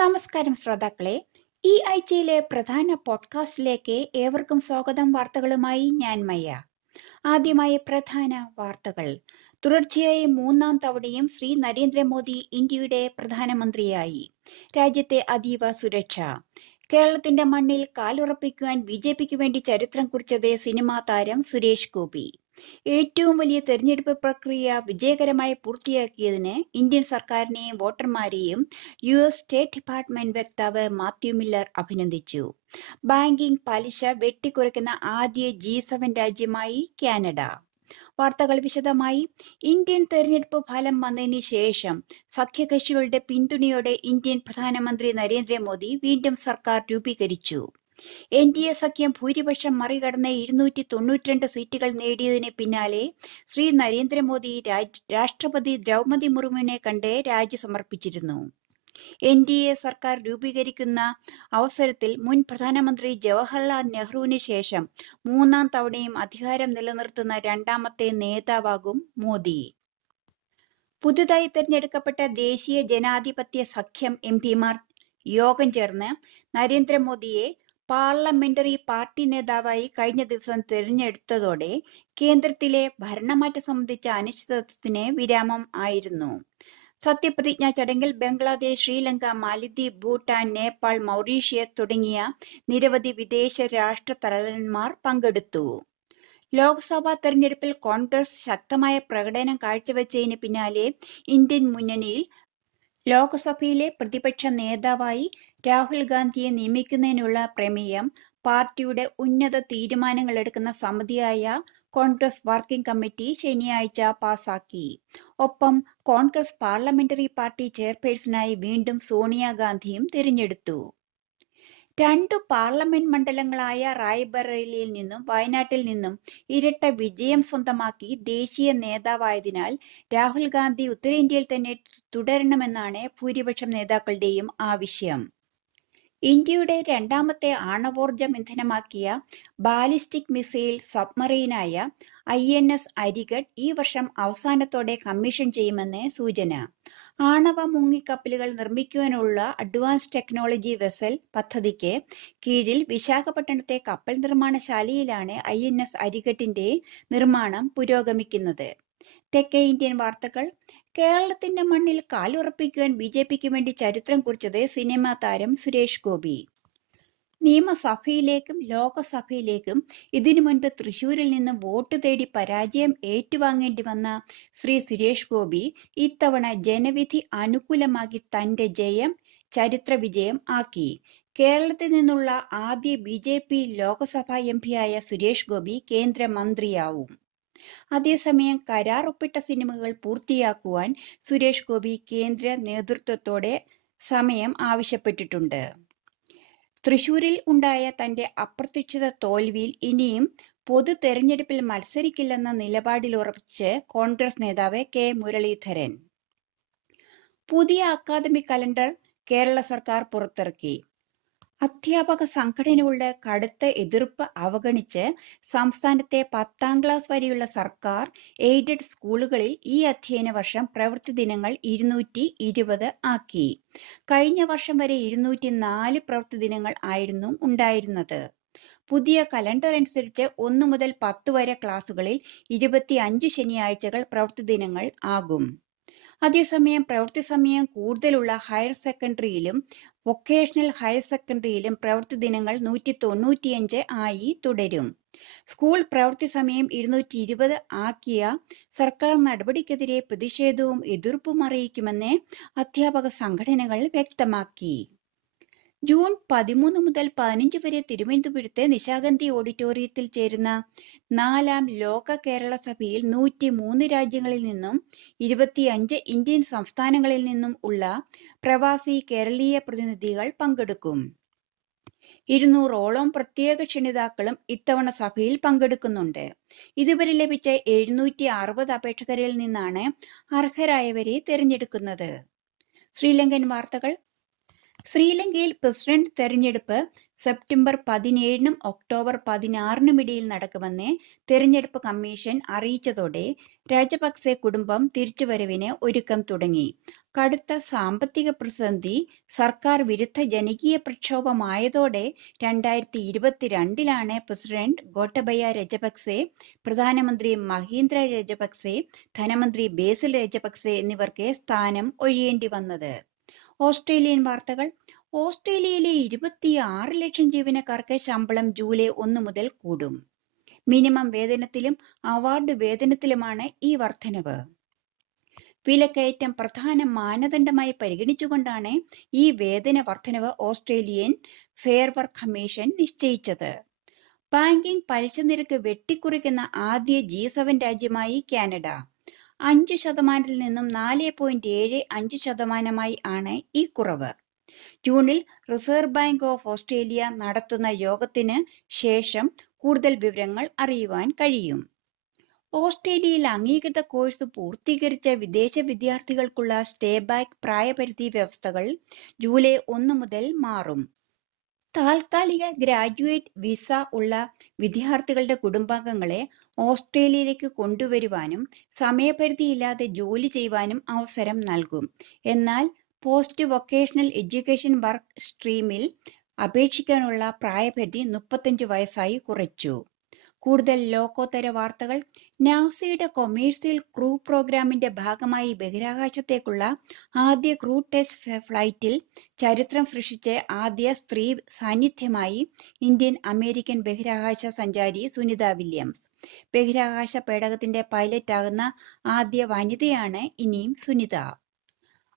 നമസ്കാരം ശ്രോതാക്കളെ. ഈ ആഴ്ചയിലെ പ്രധാന പോഡ്കാസ്റ്റിലേക്ക് ഏവർക്കും സ്വാഗതം. വാർത്തകളുമായി ഞാൻ മയ്യ. ആദ്യമായി പ്രധാന വാർത്തകൾ. തുടർച്ചയായി മൂന്നാം തവണയും ശ്രീ നരേന്ദ്രമോദി ഇന്ത്യയുടെ പ്രധാനമന്ത്രിയായി. രാജ്യത്തെ അതീവ സുരക്ഷ. കേരളത്തിന്റെ മണ്ണിൽ കാലുറപ്പിക്കുവാൻ ബിജെപിക്ക് വേണ്ടി ചരിത്രം കുറിച്ചത് സിനിമാ താരം സുരേഷ് ഗോപി. ഏറ്റവും വലിയ തെരഞ്ഞെടുപ്പ് പ്രക്രിയ വിജയകരമായി പൂർത്തിയാക്കിയതിന് ഇന്ത്യൻ സർക്കാരിനെയും വോട്ടർമാരെയും US സ്റ്റേറ്റ് ഡിപ്പാർട്ട്മെന്റ് വക്താവ് മാത്യു മില്ലർ അഭിനന്ദിച്ചു. ബാങ്കിംഗ് പലിശ വെട്ടിക്കുറയ്ക്കുന്ന ആദ്യ G7 രാജ്യമായി കാനഡ. വാർത്തകൾ വിശദമായി. ഇന്ത്യൻ തെരഞ്ഞെടുപ്പ് ഫലം വന്നതിന് ശേഷം സഖ്യകക്ഷികളുടെ പിന്തുണയോടെ ഇന്ത്യൻ പ്രധാനമന്ത്രി നരേന്ദ്രമോദി വീണ്ടും സർക്കാർ രൂപീകരിച്ചു. NDA സഖ്യം ഭൂരിപക്ഷം മറികടന്ന് 292 സീറ്റുകൾ നേടിയതിന് പിന്നാലെ ശ്രീ നരേന്ദ്രമോദി രാഷ്ട്രപതി ദ്രൗപദി മുർമുവിനെ കണ്ട് രാജി സമർപ്പിച്ചിരുന്നു. NDA സർക്കാർ രൂപീകരിക്കുന്ന അവസരത്തിൽ മുൻ പ്രധാനമന്ത്രി ജവഹർലാൽ നെഹ്റുവിന് ശേഷം മൂന്നാം തവണയും അധികാരം നിലനിർത്തുന്ന രണ്ടാമത്തെ നേതാവാകും മോദി. പുതുതായി തെരഞ്ഞെടുക്കപ്പെട്ട ദേശീയ ജനാധിപത്യ സഖ്യം MPമാർ യോഗം ചേർന്ന് നരേന്ദ്രമോദിയെ പാർലമെന്ററി പാർട്ടി നേതാവായി കഴിഞ്ഞ ദിവസം തിരഞ്ഞെടുത്തതോടെ കേന്ദ്രത്തിലെ ഭരണമാറ്റം സംബന്ധിച്ച അനിശ്ചിതത്വത്തിന് വിരാമം ആയിരുന്നു. സത്യപ്രതിജ്ഞാ ചടങ്ങിൽ ബംഗ്ലാദേശ്, ശ്രീലങ്ക, മാലിദ്വീപ്, ഭൂട്ടാൻ, നേപ്പാൾ, മൗറീഷ്യസ് തുടങ്ങിയ നിരവധി വിദേശ രാഷ്ട്ര തലവന്മാർ പങ്കെടുത്തു. ലോക്സഭാ തെരഞ്ഞെടുപ്പിൽ കോൺഗ്രസ് ശക്തമായ പ്രകടനം കാഴ്ചവെച്ചതിന് പിന്നാലെ ഇന്ത്യൻ മുന്നണിയിൽ ലോക്സഭയിലെ പ്രതിപക്ഷ നേതാവായി രാഹുൽ ഗാന്ധിയെ നിയമിക്കുന്നതിനുള്ള പ്രമേയം പാർട്ടിയുടെ ഉന്നത തീരുമാനങ്ങളെടുക്കുന്ന സമിതിയായ കോൺഗ്രസ് വർക്കിംഗ് കമ്മിറ്റി ശനിയാഴ്ച പാസാക്കി. ഒപ്പം കോൺഗ്രസ് പാർലമെന്ററി പാർട്ടി ചെയർപേഴ്സണായി വീണ്ടും സോണിയാഗാന്ധിയും തിരഞ്ഞെടുത്തു. 2 പാർലമെന്റ് മണ്ഡലങ്ങളായ റായ്ബറേലിയിൽ നിന്നും വയനാട്ടിൽ നിന്നും ഇരട്ട വിജയം സ്വന്തമാക്കി ദേശീയ നേതാവായതിനാൽ രാഹുൽ ഗാന്ധി ഉത്തരേന്ത്യയിൽ തന്നെ തുടരണമെന്നാണ് ഭൂരിപക്ഷം നേതാക്കളുടെയും ആവശ്യം. ഇന്ത്യയുടെ രണ്ടാമത്തെ ആണവോർജം ഇന്ധനമാക്കിയ ബാലിസ്റ്റിക് മിസൈൽ സബ്മറീനായ INS അരിഗഡ് ഈ വർഷം അവസാനത്തോടെ കമ്മീഷൻ ചെയ്യുമെന്ന് സൂചന. ആണവ മുങ്ങിക്കപ്പലുകൾ നിർമ്മിക്കുവാനുള്ള അഡ്വാൻസ് ടെക്നോളജി വെസൽ പദ്ധതിക്ക് കീഴിൽ വിശാഖപട്ടണത്തെ കപ്പൽ നിർമ്മാണശാലയിലാണ് INS അരിഗഡിന്റെ നിർമ്മാണം പുരോഗമിക്കുന്നത്. തെക്കേ ഇന്ത്യൻ വാർത്തകൾ. കേരളത്തിന്റെ മണ്ണിൽ കാലുറപ്പിക്കുവാൻ BJPക്ക് വേണ്ടി ചരിത്രം കുറിച്ചത് സിനിമാ താരം സുരേഷ് ഗോപി. നിയമസഭയിലേക്കും ലോകസഭയിലേക്കും ഇതിനു മുൻപ് തൃശൂരിൽ നിന്ന് വോട്ട് തേടി പരാജയം ഏറ്റുവാങ്ങേണ്ടി വന്ന ശ്രീ സുരേഷ് ഗോപി ഇത്തവണ ജനവിധി അനുകൂലമാക്കി തന്റെ ജയം ചരിത്ര വിജയം ആക്കി. കേരളത്തിൽ നിന്നുള്ള ആദ്യ BJP ലോക്സഭാ MP-യായ സുരേഷ് ഗോപി കേന്ദ്രമന്ത്രിയാവും. അതേസമയം കരാർ ഒപ്പിട്ട സിനിമകൾ പൂർത്തിയാക്കുവാൻ സുരേഷ് ഗോപി കേന്ദ്ര നേതൃത്വത്തോടെ സമയം ആവശ്യപ്പെട്ടിട്ടുണ്ട്. തൃശൂരിൽ ഉണ്ടായ തന്റെ അപ്രതീക്ഷിത തോൽവിയിൽ ഇനിയും പൊതു തെരഞ്ഞെടുപ്പിൽ മത്സരിക്കില്ലെന്ന നിലപാടിലുറപ്പിച്ച് കോൺഗ്രസ് നേതാവ് K. മുരളീധരൻ. പുതിയ അക്കാദമിക് കലണ്ടർ കേരള സർക്കാർ പുറത്തിറക്കി. അധ്യാപക സംഘടനകളുടെ കടുത്ത എതിർപ്പ് അവഗണിച്ച് സംസ്ഥാനത്തെ 10ാം ക്ലാസ് വരെയുള്ള സർക്കാർ എയ്ഡഡ് സ്കൂളുകളിൽ ഈ അധ്യയന വർഷം പ്രവൃത്തി ദിനങ്ങൾ 220 ആക്കി. കഴിഞ്ഞ വർഷം വരെ 204 പ്രവൃത്തി ദിനങ്ങൾ ആയിരുന്നു ഉണ്ടായിരുന്നത്. പുതിയ കലണ്ടർ അനുസരിച്ച് 1 മുതൽ 10 വരെ ക്ലാസുകളിൽ 25 ശനിയാഴ്ചകൾ പ്രവൃത്തി ദിനങ്ങൾ ആകും. അതേസമയം പ്രവൃത്തി സമയം കൂടുതലുള്ള ഹയർ സെക്കൻഡറിയിലും വൊക്കേഷണൽ ഹയർ സെക്കൻഡറിയിലും പ്രവൃത്തി ദിനങ്ങൾ 195 ആയി തുടരും. സ്കൂൾ പ്രവൃത്തി സമയം 220 ആക്കിയ സർക്കാർ നടപടിക്കെതിരെ പ്രതിഷേധവും എതിർപ്പും അറിയിക്കുമെന്ന് അധ്യാപക സംഘടനകൾ വ്യക്തമാക്കി. ജൂൺ 13 മുതൽ 15 വരെ തിരുവനന്തപുരത്തെ നിശാഗന്ധി ഓഡിറ്റോറിയത്തിൽ ചേരുന്ന 4ാം ലോക കേരള സഭയിൽ 103 രാജ്യങ്ങളിൽ നിന്നും 25 ഇന്ത്യൻ സംസ്ഥാനങ്ങളിൽ നിന്നും ഉള്ള പ്രവാസി കേരളീയ പ്രതിനിധികൾ പങ്കെടുക്കും. 200ഓളം പ്രത്യേക ക്ഷണിതാക്കളും ഇത്തവണ സഭയിൽ പങ്കെടുക്കുന്നുണ്ട്. ഇതുവരെ ലഭിച്ച 760 അപേക്ഷകരിൽ നിന്നാണ് അർഹരായവരെ തിരഞ്ഞെടുക്കുന്നത്. ശ്രീലങ്കൻ വാർത്തകൾ. ശ്രീലങ്കയിൽ പ്രസിഡന്റ് തെരഞ്ഞെടുപ്പ് സെപ്റ്റംബർ 17-നും ഒക്ടോബർ 16-നും ഇടയിൽ നടക്കുമെന്ന് തെരഞ്ഞെടുപ്പ് കമ്മീഷൻ അറിയിച്ചതോടെ രാജപക്സെ കുടുംബം തിരിച്ചുവരവിന് ഒരുക്കം തുടങ്ങി. കടുത്ത സാമ്പത്തിക പ്രതിസന്ധി, സർക്കാർ വിരുദ്ധ ജനകീയ പ്രക്ഷോഭമായതോടെ 2022-ലാണ് പ്രസിഡന്റ് ഗോട്ടബയ രജപക്സെ, പ്രധാനമന്ത്രി മഹീന്ദ്ര രജപക്സെ, ധനമന്ത്രി ബേസിൽ രജപക്സെ എന്നിവർക്ക് സ്ഥാനം ഒഴിയേണ്ടി വന്നത്. ഓസ്ട്രേലിയൻ വാർത്തകൾ. ഓസ്ട്രേലിയയിലെ 26 ലക്ഷം ജീവനക്കാർക്ക് ശമ്പളം ജൂലൈ 1 മുതൽ കൂടും. മിനിമം വേതനത്തിലും അവാർഡ് വേതനത്തിലുമാണ് ഈ വർധനവ്. വിലക്കയറ്റം പ്രധാന മാനദണ്ഡമായി പരിഗണിച്ചുകൊണ്ടാണ് ഈ വേതന വർധനവ് ഓസ്ട്രേലിയൻ ഫെയർ വർക്ക് കമ്മീഷൻ നിശ്ചയിച്ചത്. ബാങ്കിംഗ് പലിശ നിരക്ക് വെട്ടിക്കുറയ്ക്കുന്ന ആദ്യ G7 രാജ്യമായി കാനഡ. 5% നിന്നും 4.75% ആണ് ഈ കുറവ്. ജൂണിൽ റിസർവ് ബാങ്ക് ഓഫ് ഓസ്ട്രേലിയ നടത്തുന്ന യോഗത്തിന് ശേഷം കൂടുതൽ വിവരങ്ങൾ അറിയുവാൻ കഴിയും. ഓസ്ട്രേലിയയിൽ അംഗീകൃത കോഴ്സ് പൂർത്തീകരിച്ച വിദേശ വിദ്യാർത്ഥികൾക്കുള്ള സ്റ്റേ ബാക്ക് പ്രായപരിധി വ്യവസ്ഥകൾ ജൂലൈ 1 മുതൽ മാറും. താൽക്കാലിക ഗ്രാജുവേറ്റ് വിസ ഉള്ള വിദ്യാർത്ഥികളുടെ കുടുംബാംഗങ്ങളെ ഓസ്ട്രേലിയയിലേക്ക് കൊണ്ടുവരുവാനും സമയപരിധിയില്ലാതെ ജോലി ചെയ്യുവാനും അവസരം നൽകും. എന്നാൽ പോസ്റ്റ് വൊക്കേഷണൽ എഡ്യൂക്കേഷൻ വർക്ക് സ്ട്രീമിൽ അപേക്ഷിക്കാനുള്ള പ്രായപരിധി 35 വയസ്സായി കുറച്ചു. കൂടുതൽ ലോകോത്തര വാർത്തകൾ. നാസയുടെ കൊമേഴ്സ്യൽ ക്രൂ പ്രോഗ്രാമിന്റെ ഭാഗമായി ബഹിരാകാശത്തേക്കുള്ള ആദ്യ ക്രൂ ടെസ്റ്റ് ഫ്ലൈറ്റിൽ ചരിത്രം സൃഷ്ടിച്ച ആദ്യ സ്ത്രീ സാന്നിധ്യമായി ഇന്ത്യൻ അമേരിക്കൻ ബഹിരാകാശ സഞ്ചാരി സുനിത വില്യംസ്. ബഹിരാകാശ പേടകത്തിന്റെ പൈലറ്റാകുന്ന ആദ്യ വനിതയാണ് ഇനിയും സുനിത.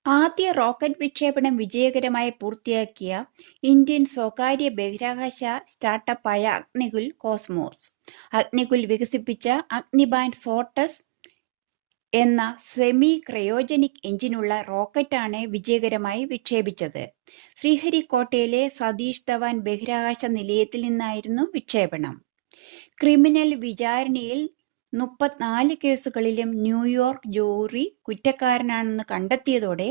ആദ്യ റോക്കറ്റ് വിക്ഷേപണം വിജയകരമായി പൂർത്തിയാക്കിയ ഇന്ത്യൻ സ്വകാര്യ ബഹിരാകാശ സ്റ്റാർട്ടപ്പായ അഗ്നികുൽ കോസ്മോസ്. അഗ്നികുൽ വികസിപ്പിച്ച അഗ്നിബാൻഡ് സോർട്ടസ് എന്ന സെമി ക്രയോജനിക് എഞ്ചിനുള്ള റോക്കറ്റാണ് വിജയകരമായി വിക്ഷേപിച്ചത്. ശ്രീഹരിക്കോട്ടയിലെ സതീഷ് ധവാൻ ബഹിരാകാശ നിലയത്തിൽ നിന്നായിരുന്നു വിക്ഷേപണം. ക്രിമിനൽ വിചാരണയിൽ 34 കേസുകളിലും ന്യൂയോർക്ക് ജൂറി കുറ്റക്കാരനാണെന്ന് കണ്ടെത്തിയതോടെ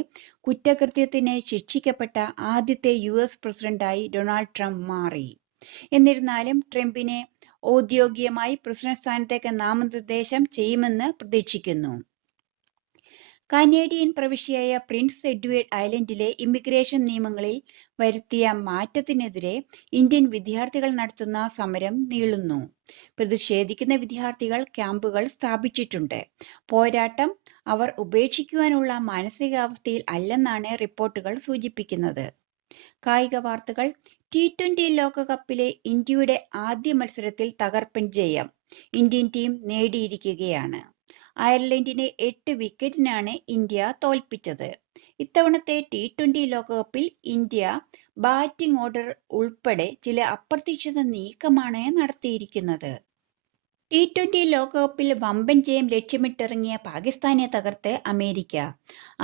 കുറ്റകൃത്യത്തിന് ശിക്ഷിക്കപ്പെട്ട ആദ്യത്തെ US പ്രസിഡന്റായി ഡൊണാൾഡ് ട്രംപ് മാറി. എന്നിരുന്നാലും ട്രംപിനെ ഔദ്യോഗികമായി പ്രസിഡന്റ് സ്ഥാനത്തേക്ക് നാമനിർദ്ദേശം ചെയ്യുമെന്ന് പ്രതീക്ഷിക്കുന്നു. കനേഡിയൻ പ്രവിശ്യയായ പ്രിൻസ് എഡ്വേർഡ് ഐലൻഡിലെ ഇമിഗ്രേഷൻ നിയമങ്ങളിൽ വരുത്തിയ മാറ്റത്തിനെതിരെ ഇന്ത്യൻ വിദ്യാർത്ഥികൾ നടത്തുന്ന സമരം നീളുന്നു. പ്രതിഷേധിക്കുന്ന വിദ്യാർത്ഥികൾ ക്യാമ്പുകൾ സ്ഥാപിച്ചിട്ടുണ്ട്. പോരാട്ടം അവർ ഉപേക്ഷിക്കുവാനുള്ള മാനസികാവസ്ഥയിൽ അല്ലെന്നാണ് റിപ്പോർട്ടുകൾ സൂചിപ്പിക്കുന്നത്. കായിക വാർത്തകൾ. T20 ലോകകപ്പിലെ ഇന്ത്യയുടെ ആദ്യ മത്സരത്തിൽ തകർപ്പൻ ജയം ഇന്ത്യൻ ടീം നേടിയിരിക്കുകയാണ്. അയർലൻഡിനെ 8 വിക്കറ്റിനാണ് ഇന്ത്യ തോൽപ്പിച്ചത്. ഇത്തവണത്തെ T20 ലോകകപ്പിൽ ഇന്ത്യ ബാറ്റിംഗ് ഓർഡർ ഉൾപ്പെടെ ചില അപ്രതീക്ഷിത നീക്കമാണ് നടത്തിയിരിക്കുന്നത്. T20 ലോകകപ്പിൽ വമ്പൻ ജയം ലക്ഷ്യമിട്ടിറങ്ങിയ പാകിസ്ഥാനെ തകർത്ത് അമേരിക്ക.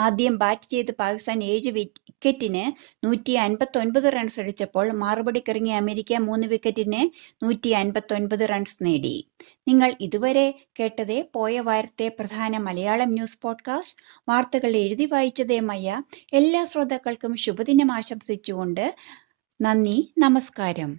ആദ്യം ബാറ്റ് ചെയ്ത് പാകിസ്ഥാൻ 7 വിക്കറ്റിന് 159 റൺസ് അടിച്ചപ്പോൾ മറുപടിക്കിറങ്ങിയ അമേരിക്ക 3 വിക്കറ്റിന് 159 റൺസ് നേടി. നിങ്ങൾ ഇതുവരെ കേട്ടത് പോയ വാരത്തെ പ്രധാന മലയാളം ന്യൂസ് പോഡ്കാസ്റ്റ്. വാർത്തകൾ എഴുതി വായിച്ചത് മയ്യ. എല്ലാ ശ്രോതാക്കൾക്കും ശുഭദിനം ആശംസിച്ചുകൊണ്ട് നന്ദി, നമസ്കാരം.